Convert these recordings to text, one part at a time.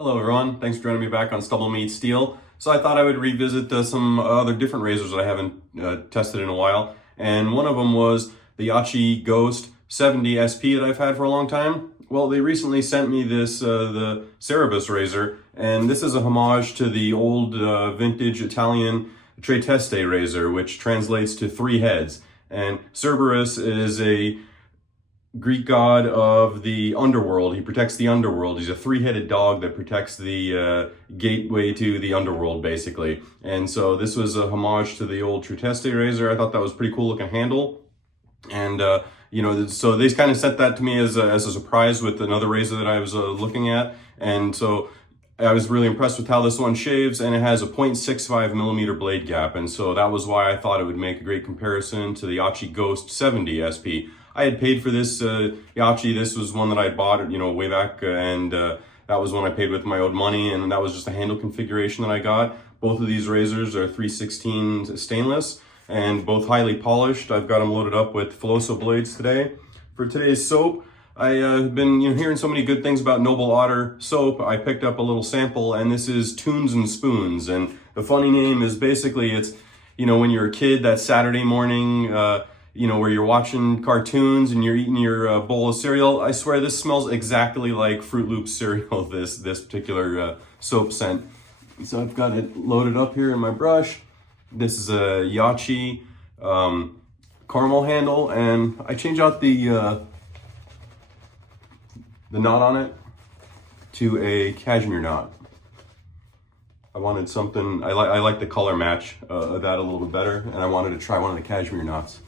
Hello everyone, thanks for joining me back on StubbleMeetsSteel. So I thought I would revisit some other different razors that I haven't tested in a while. And one of them was the Yaqi Ghost 70 SP that I've had for a long time. Well, they recently sent me this, the Cerberus razor, and this is a homage to the old vintage Italian Tre Teste razor, which translates to 3 heads. And Cerberus is a Greek god of the underworld. He protects the underworld. He's a 3-headed dog that protects the gateway to the underworld, basically. And so this was a homage to the old Tre Teste razor. I thought that was a pretty cool looking handle. And, you know, so they kind of sent that to me as a surprise with another razor that I was looking at. And so I was really impressed with how this one shaves, and it has a 0.65 millimeter blade gap. And so that was why I thought it would make a great comparison to the Yaqi Ghost 70 SP. I had paid for this Yaqi. This was one that I bought, you know, way back, and that was one I paid with my own money, and that was just a handle configuration that I got. Both of these razors are 316 stainless, and both highly polished. I've got them loaded up with Filoso blades today. For today's soap, I have been hearing so many good things about Noble Otter soap. I picked up a little sample, and this is Toons and Spoons. And the funny name is basically it's, you know, when you're a kid, that Saturday morning, you know, where you're watching cartoons and you're eating your bowl of cereal. I swear this smells exactly like Fruit Loops cereal, this particular soap scent. So I've got it loaded up here in my brush. This is a Yaqi caramel handle, and I change out the knot on it to a cashmere knot. I wanted something, I like the color match of that a little bit better, and I wanted to try one of the cashmere knots.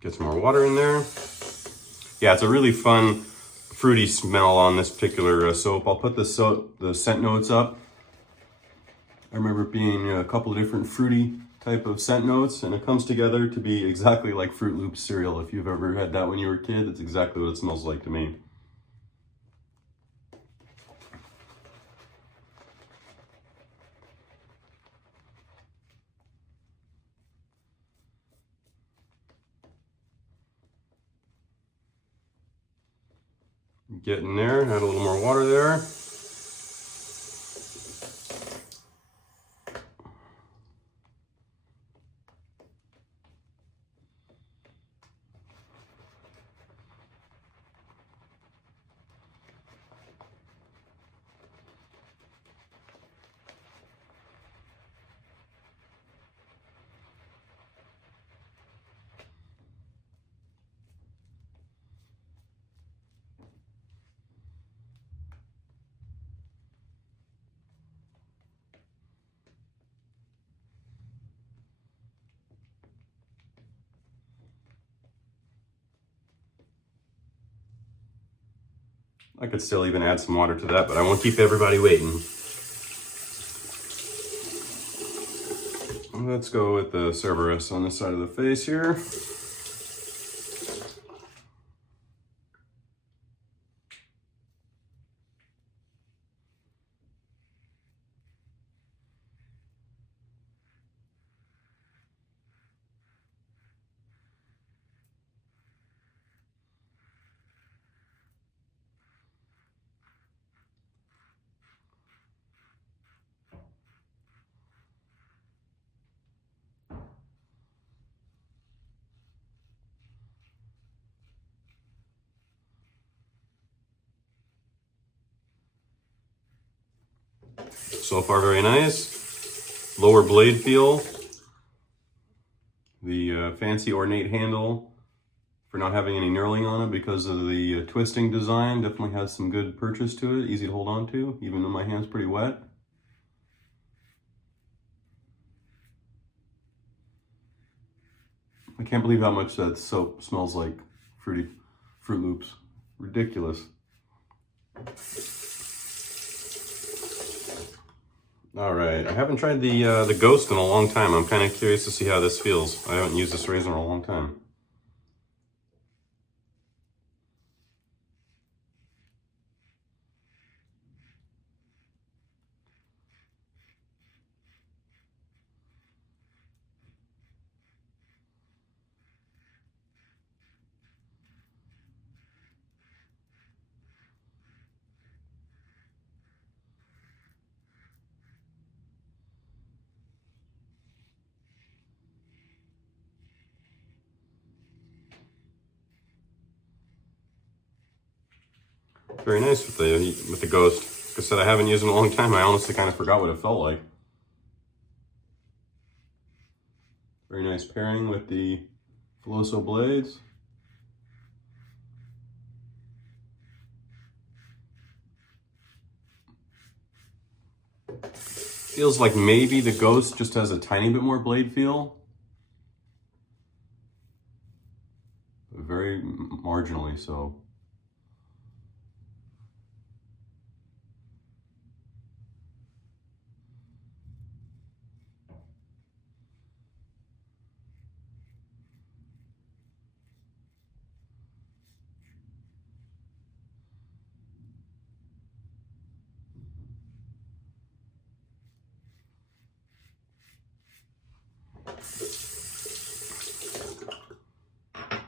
Get some more water in there. Yeah, it's a really fun, fruity smell on this particular soap. I'll put the scent notes up. I remember it being a couple of different fruity type of scent notes, and it comes together to be exactly like Fruit Loops cereal. If you've ever had that when you were a kid, that's exactly what it smells like to me. Get in there, add a little more water there. I could still even add some water to that, but I won't keep everybody waiting. Let's go with the Cerberus on this side of the face here. So far, very nice. Lower blade feel. The fancy ornate handle for not having any knurling on it because of the twisting design definitely has some good purchase to it. Easy to hold on to, even though my hand's pretty wet. I can't believe how much that soap smells like Fruit Loops. Ridiculous. All right, I haven't tried the Ghost in a long time. I'm kind of curious to see how this feels. I haven't used this razor in a long time. Very nice with the Ghost. Like I said, I haven't used it in a long time. I honestly kind of forgot what it felt like. Very nice pairing with the Veloso blades. Feels like maybe the Ghost just has a tiny bit more blade feel. Very marginally so.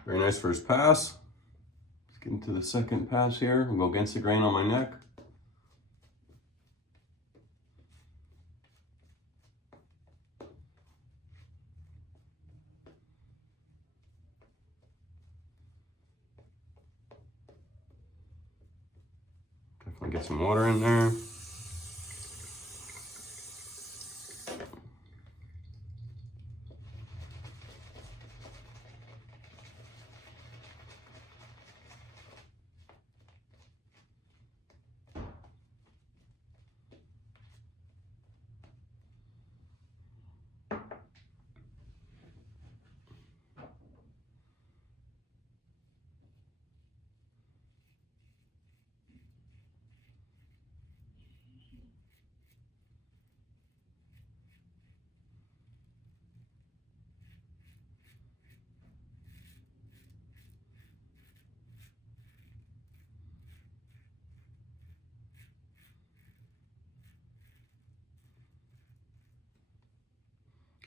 Very nice first pass. Let's get into the second pass here. We'll go against the grain on my neck. Definitely get some water in there.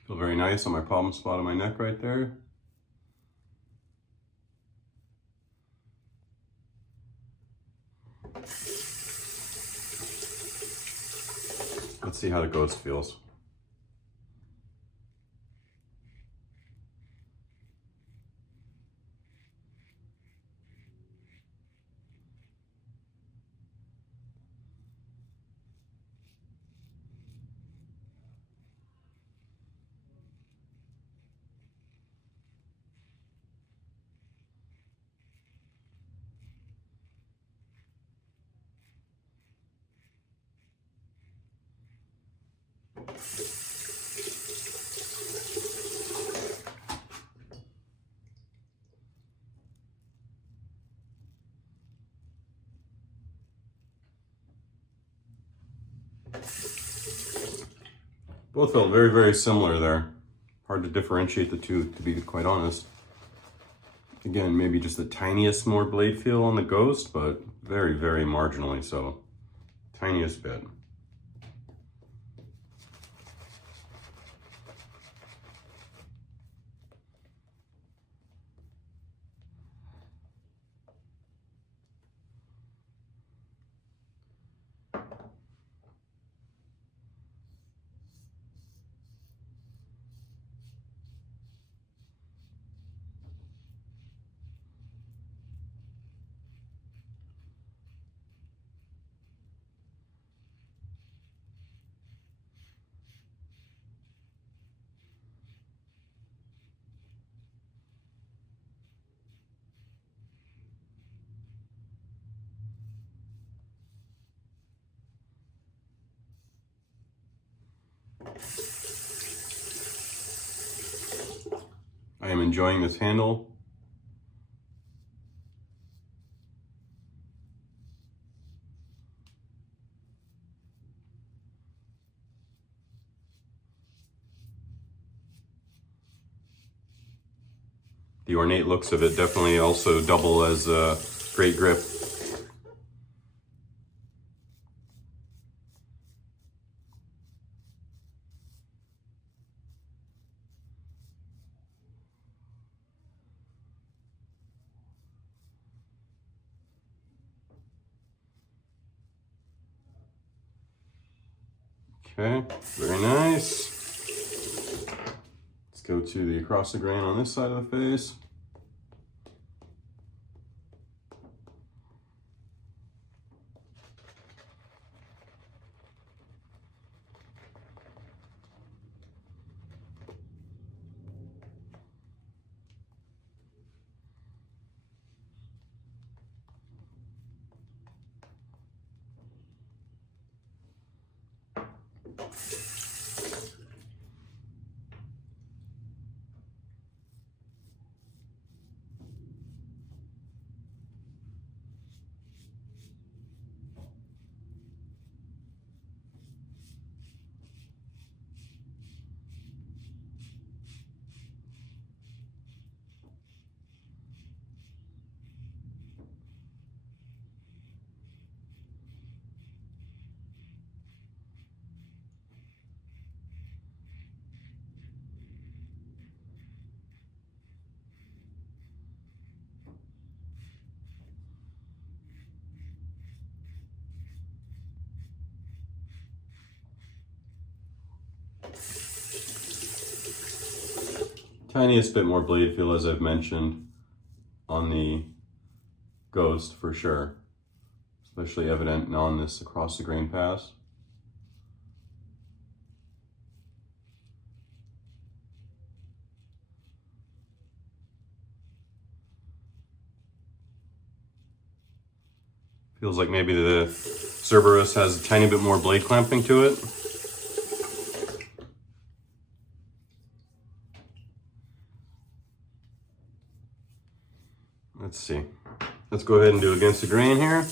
Feel very nice on my palm spot of my neck right there. Let's see how the Ghost feels. Both felt very, very similar there. Hard to differentiate the two, to be quite honest. Again, maybe just the tiniest more blade feel on the Ghost, but very, very marginally so. Tiniest bit. I am enjoying this handle. The ornate looks of it definitely also double as a great grip. Okay, very nice. Let's go to the across the grain on this side of the face. Tiniest bit more blade feel, as I've mentioned, on the Ghost for sure. Especially evident on this across the grain pass. Feels like maybe the Cerberus has a tiny bit more blade clamping to it. Let's see. Let's go ahead and do against the grain here.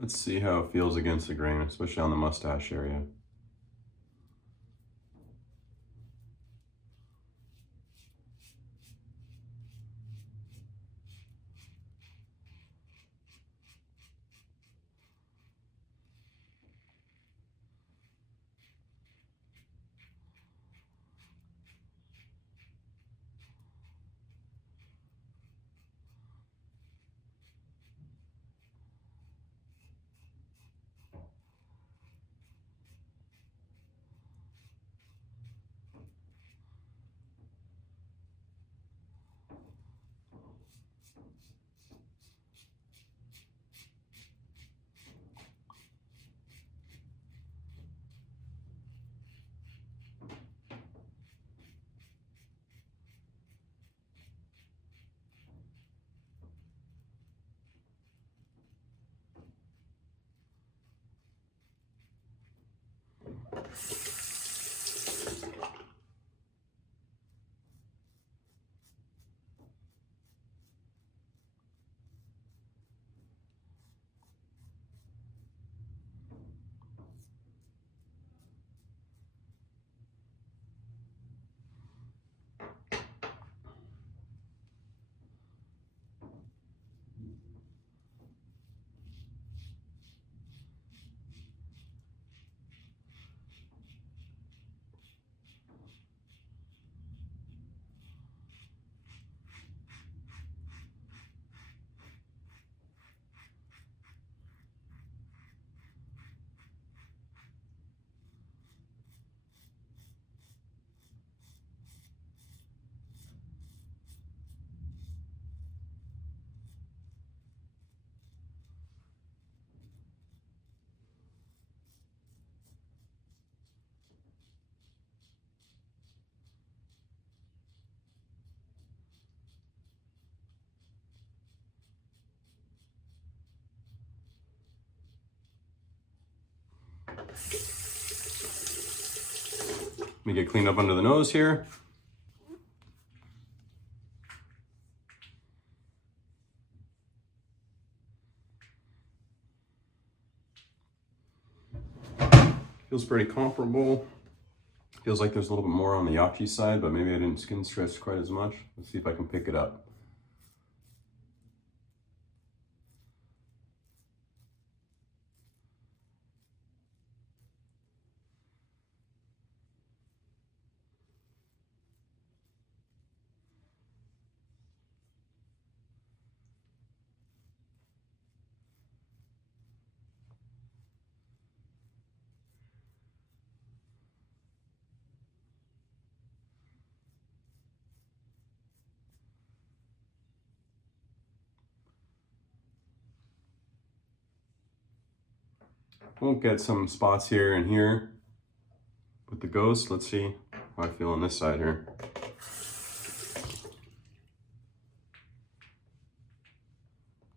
Let's see how it feels against the grain, especially on the mustache area. Let me get cleaned up under the nose here. Feels pretty comparable. Feels like there's a little bit more on the Yaqi side, but maybe I didn't skin stretch quite as much. Let's see if I can pick it up. Won't get some spots here and here with the Ghost. Let's see how I feel on this side here.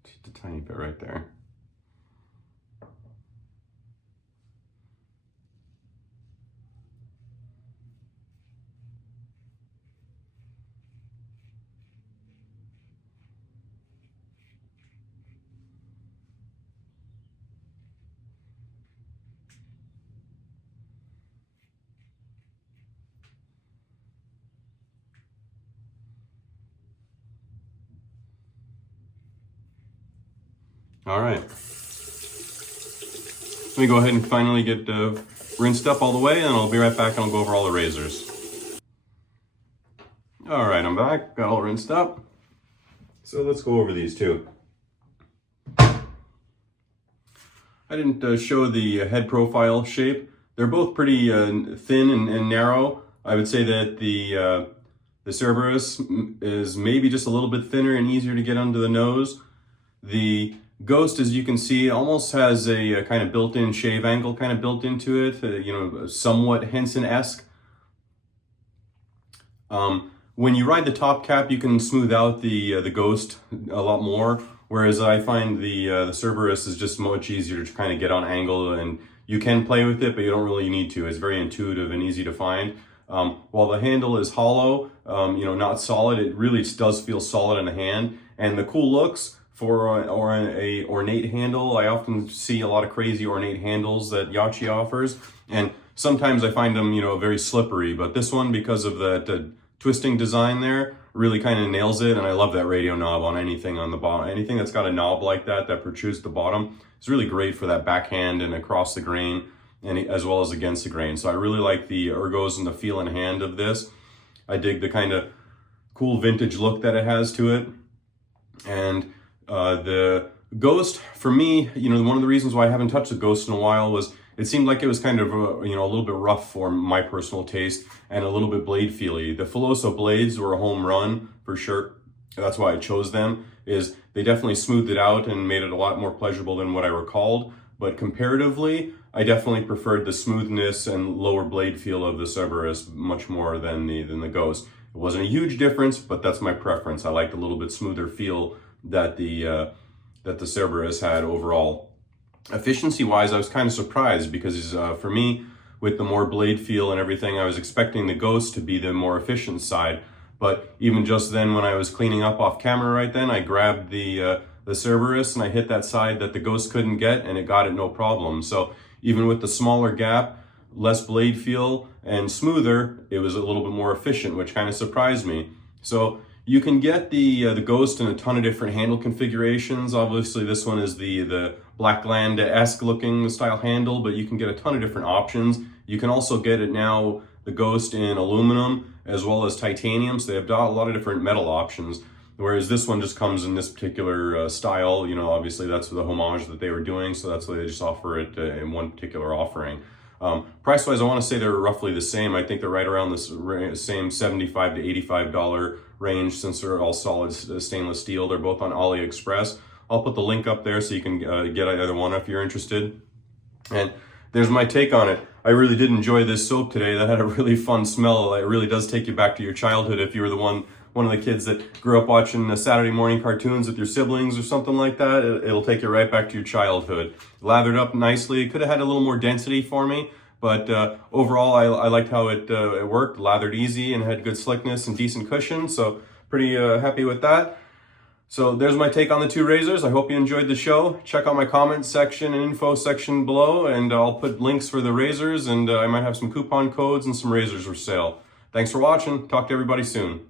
Just a tiny bit right there. All right. Let me go ahead and finally get rinsed up all the way, and I'll be right back and I'll go over all the razors. All right, I'm back, got all rinsed up. So let's go over these two. I didn't show the head profile shape. They're both pretty thin and narrow. I would say that the Cerberus is maybe just a little bit thinner and easier to get under the nose. The Ghost, as you can see, almost has a kind of built-in shave angle kind of built into it, you know, somewhat Henson-esque. When you ride the top cap, you can smooth out the Ghost a lot more, whereas I find the Cerberus is just much easier to kind of get on angle, and you can play with it, but you don't really need to. It's very intuitive and easy to find. While the handle is hollow, you know, not solid, it really does feel solid in the hand, and the cool looks for a ornate handle. I often see a lot of crazy ornate handles that Yaqi offers, and sometimes I find them, you know, very slippery, but this one, because of that twisting design there, really kind of nails it. And I love that radio knob on anything on the bottom. Anything that's got a knob like that protrudes the bottom, it's really great for that backhand and across the grain, and as well as against the grain. So I really like the ergos and the feel in hand of this. I dig the kind of cool vintage look that it has to it. And the Ghost, for me, you know, one of the reasons why I haven't touched the Ghost in a while was it seemed like it was kind of, you know, a little bit rough for my personal taste and a little bit blade feely. The Filoso blades were a home run for sure. That's why I chose them, is they definitely smoothed it out and made it a lot more pleasurable than what I recalled. But comparatively, I definitely preferred the smoothness and lower blade feel of the Cerberus much more than the Ghost. It wasn't a huge difference, but that's my preference. I liked a little bit smoother feel that the Cerberus had overall. Efficiency-wise, I was kind of surprised because for me, with the more blade feel and everything, I was expecting the Ghost to be the more efficient side. But even just then, when I was cleaning up off camera right then, I grabbed the Cerberus and I hit that side that the Ghost couldn't get, and it got it no problem. So even with the smaller gap, less blade feel, and smoother, it was a little bit more efficient, which kind of surprised me. So you can get the Ghost in a ton of different handle configurations. Obviously, this one is the Blackland-esque looking style handle, but you can get a ton of different options. You can also get it now, the Ghost, in aluminum as well as titanium. So they have a lot of different metal options, whereas this one just comes in this particular style. You know, obviously that's the homage that they were doing, so that's why they just offer it in one particular offering. Price-wise, I want to say they're roughly the same. I think they're right around this same $75 to $85 range, since they're all solid stainless steel. They're both on AliExpress. I'll put the link up there so you can get either one if you're interested. And there's my take on it. I really did enjoy this soap today. That had a really fun smell. It really does take you back to your childhood if you were one of the kids that grew up watching Saturday morning cartoons with your siblings or something like that. It'll take you right back to your childhood. Lathered up nicely. It could have had a little more density for me, but overall I liked how it worked. Lathered easy and had good slickness and decent cushion, so pretty happy with that. So there's my take on the two razors. I hope you enjoyed the show. Check out my comments section and info section below, and I'll put links for the razors, and I might have some coupon codes and some razors for sale. Thanks for watching. Talk to everybody soon.